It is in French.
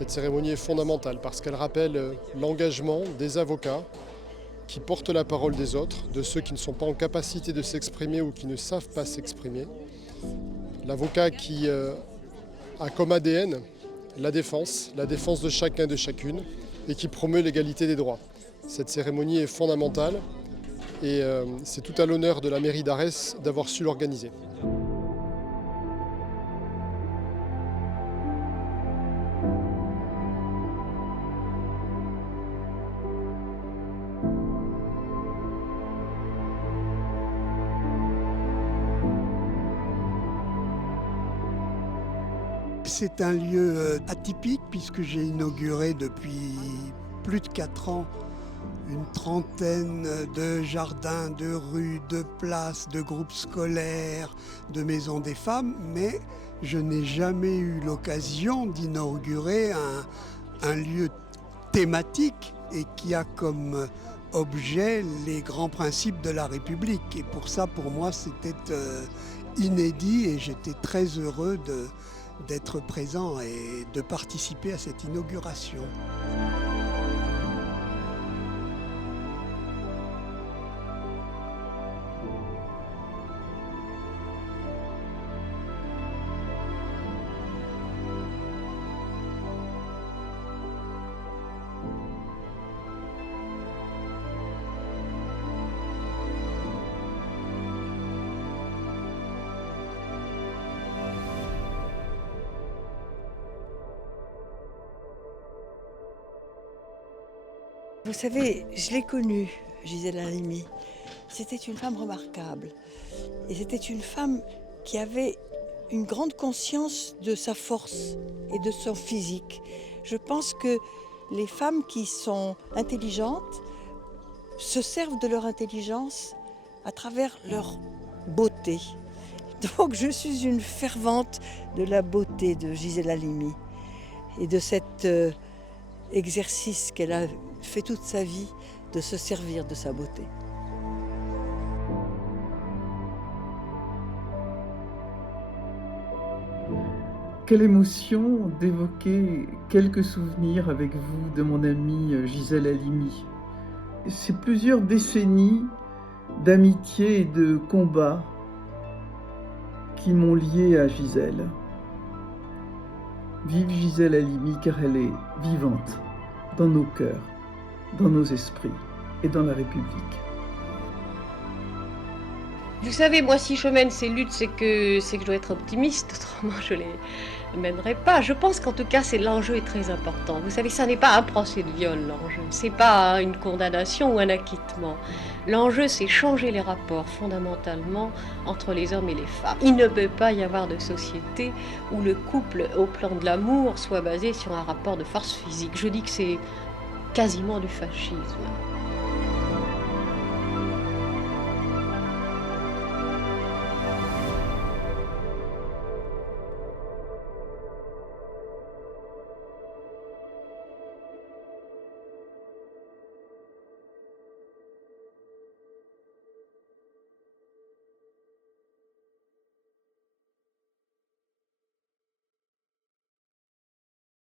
Cette cérémonie est fondamentale parce qu'elle rappelle l'engagement des avocats qui portent la parole des autres, de ceux qui ne sont pas en capacité de s'exprimer ou qui ne savent pas s'exprimer. L'avocat qui a comme ADN la défense de chacun et de chacune et qui promeut l'égalité des droits. Cette cérémonie est fondamentale et c'est tout à l'honneur de la mairie d'Arès d'avoir su l'organiser. C'est un lieu atypique puisque j'ai inauguré depuis plus de 4 ans une trentaine de jardins, de rues, de places, de groupes scolaires, de maisons des femmes, mais je n'ai jamais eu l'occasion d'inaugurer un lieu thématique et qui a comme objet les grands principes de la République. Et pour ça, pour moi, c'était inédit et j'étais très heureux d'être présent et de participer à cette inauguration. Vous savez, je l'ai connue, Gisèle Halimi. C'était une femme remarquable. Et c'était une femme qui avait une grande conscience de sa force et de son physique. Je pense que les femmes qui sont intelligentes se servent de leur intelligence à travers leur beauté. Donc je suis une fervente de la beauté de Gisèle Halimi et de cet exercice qu'elle a fait toute sa vie de se servir de sa beauté. Quelle émotion d'évoquer quelques souvenirs avec vous de mon amie Gisèle Halimi. C'est plusieurs décennies d'amitié et de combat qui m'ont lié à Gisèle. Vive Gisèle Halimi car elle est vivante dans nos cœurs, dans nos esprits et dans la République. Vous savez, moi, si je mène ces luttes, c'est que je dois être optimiste, autrement je les mènerai pas. Je pense qu'en tout cas, l'enjeu est très important. Vous savez, ça n'est pas un procès de viol, l'enjeu. C'est pas une condamnation ou un acquittement. L'enjeu, c'est changer les rapports fondamentalement entre les hommes et les femmes. Il ne peut pas y avoir de société où le couple, au plan de l'amour, soit basé sur un rapport de force physique. Je dis que c'est quasiment du fascisme.